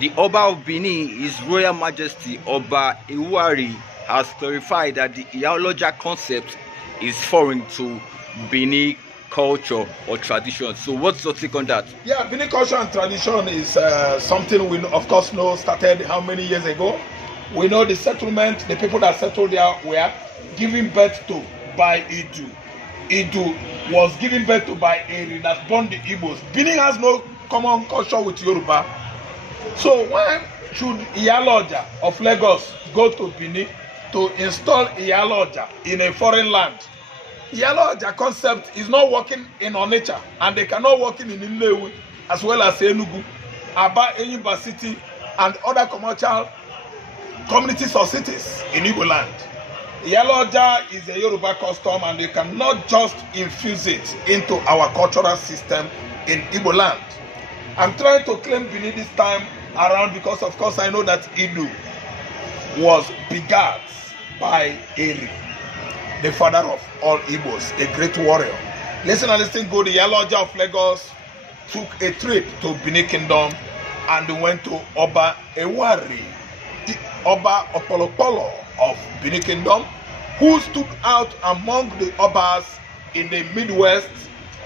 The Oba of Benin, His Royal Majesty Oba Iwari, has clarified that the Iyaloja concept is foreign to Benin culture or tradition. So what's your take on that? Yeah, Benin culture and tradition is something we of course know started how many years ago. We know the settlement, the people that settled there were given birth to by Idu. Idu was given birth to by Eri that born the Igbos. Benin has no common culture with Yoruba. So why should Iyaloja of Lagos go to Benin to install Iyaloja in a foreign land? Iyaloja concept is not working in Onitsha, and they cannot work in Nnewi as well as Enugu, Aba, Enyimba City, and other commercial communities or cities in Igbo land. Iyaloja is a Yoruba custom, and they cannot just infuse it into our cultural system in Igbo land. I'm trying to claim Benin this time around because, of course, I know that Idu was begat by Eri, the father of all Igbos, a great warrior. Listen and listen good. The Iyaloja of Lagos took a trip to Benin Kingdom and went to Oba Ewari, Oba Opolopolo of Benin Kingdom, who stood out among the Obas in the Midwest,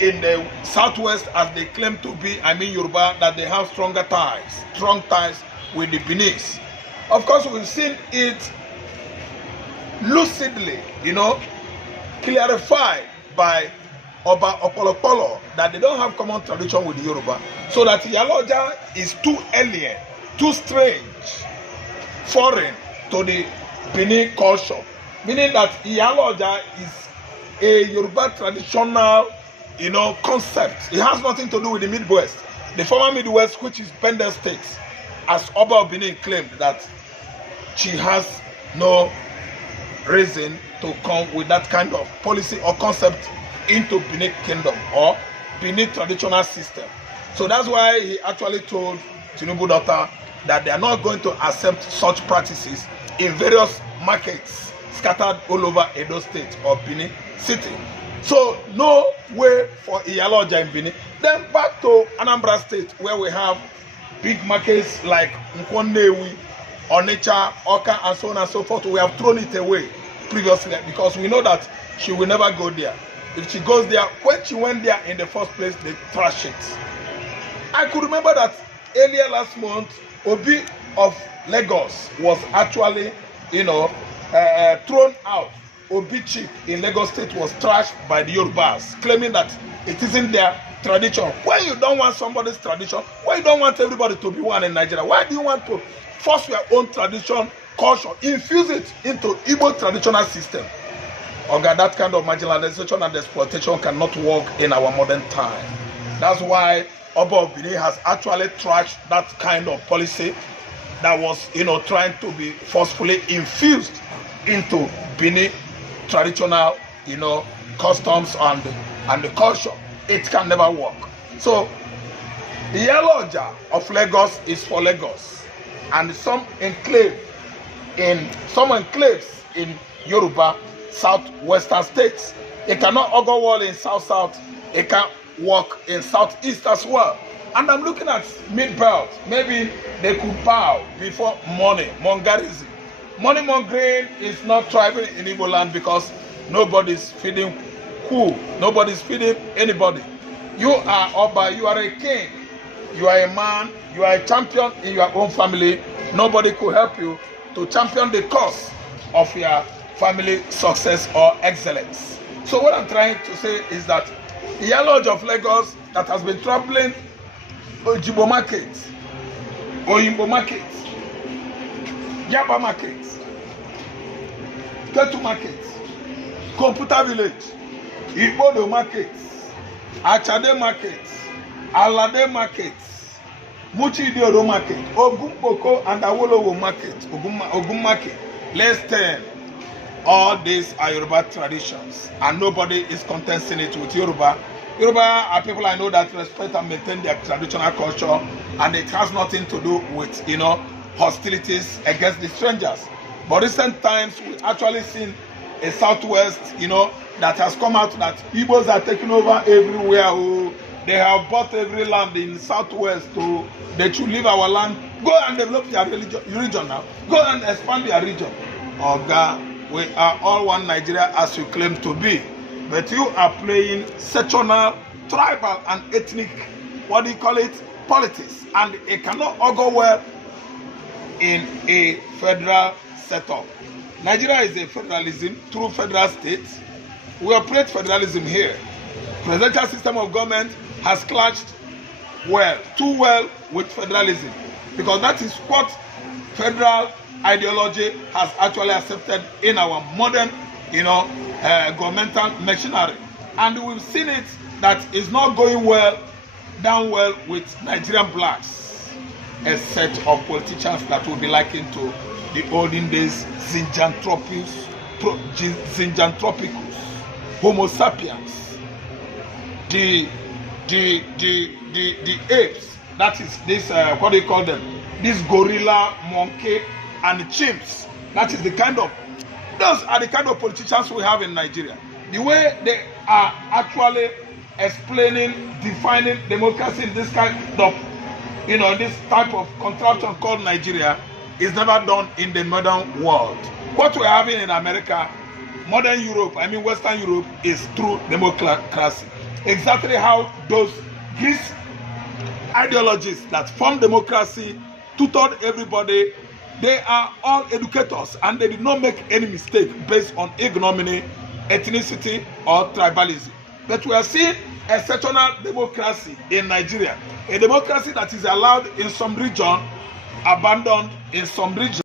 in the Southwest, as they claim to be, I mean Yoruba, that they have strong ties with the Benis. Of course, we've seen it lucidly, clarified by Oba Opolopolo that they don't have common tradition with the Yoruba. So that Iyaloja is too alien, too strange, foreign to the Benin culture. Meaning that Iyaloja is a Yoruba traditional, concept. It has nothing to do with the Midwest. The former Midwest, which is Bendel State, as Oba of Benin claimed that she has no reason to come with that kind of policy or concept into Benin Kingdom or Benin traditional system. So that's why he actually told Tinubu daughter that they are not going to accept such practices in various markets scattered all over Edo State or Benin City. So no way for Iyaloja in Benin. Then back to Anambra State, where we have big markets like Nkwonewi, Onitsha, Oka, and so on and so forth. We have thrown it away previously because we know that she will never go there. If she goes there, when she went there in the first place, they trash it. I could remember that earlier last month, Obi of Lagos was actually, thrown out. Obi chief in Lagos State was trashed by the Yorubas, claiming that it isn't their tradition. When you don't want somebody's tradition, why you don't want everybody to be one in Nigeria? Why do you want to force your own tradition, culture, infuse it into Igbo traditional system? Okay, that kind of marginalization and exploitation cannot work in our modern time. That's why Oba of Benin has actually trashed that kind of policy that was, trying to be forcefully infused into Benin traditional, customs and the culture. It can never work. So, the Iyaloja of Lagos is for Lagos, and some enclaves in Yoruba southwestern states. It cannot augur wall in south. It can work in southeast as well. And I'm looking at mid-belt. Maybe they could bow before mongarism. Money mongering is not thriving in Igbo land because nobody's feeding who? Nobody's feeding anybody. You are Oba, you are a king, you are a man, you are a champion in your own family. Nobody could help you to champion the cause of your family success or excellence. So what I'm trying to say is that the Iyaloja of Lagos that has been troubling Ojibo market, Oyimbo market, Yaba market, Ketu market, Computer Village, Igbodo market, Achade market, Alade market, Muchi Idiodo market, Ogumpoko and Awolowo market, Ogun market, less 10. All these are Yoruba traditions, and nobody is contesting it with Yoruba. Yoruba are people I know that respect and maintain their traditional culture, and it has nothing to do with, hostilities against the strangers. But recent times, we actually seen a southwest, that has come out that Igbos are taking over everywhere. they have bought every land in southwest to they should leave our land, go and develop their region now, go and expand their region. Oga, we are all one Nigeria as you claim to be, but you are playing sectional, tribal and ethnic, what do you call it, politics, and it cannot all go well in a federal setup. Nigeria is a federalism through federal states. We operate federalism here. Presidential system of government has clashed too well with federalism, because that is what federal ideology has actually accepted in our modern, governmental machinery. And we've seen it that is not going down well with Nigerian blacks, a set of politicians that will be likened to the olden days Zinjanthropus, Homo sapiens, the apes, that is this, what do you call them? This gorilla, monkey, and chimps. That is those are the kind of politicians we have in Nigeria. The way they are actually explaining, defining democracy in this kind of, this type of contraption called Nigeria is never done in the modern world. What we're having in America, modern Europe, Western Europe, is true democracy. Exactly how those Greece ideologies that form democracy, tutored everybody, they are all educators and they did not make any mistake based on ignominy, ethnicity, or tribalism. But we are seeing a sectional democracy in Nigeria, a democracy that is allowed in some region, abandoned in some region.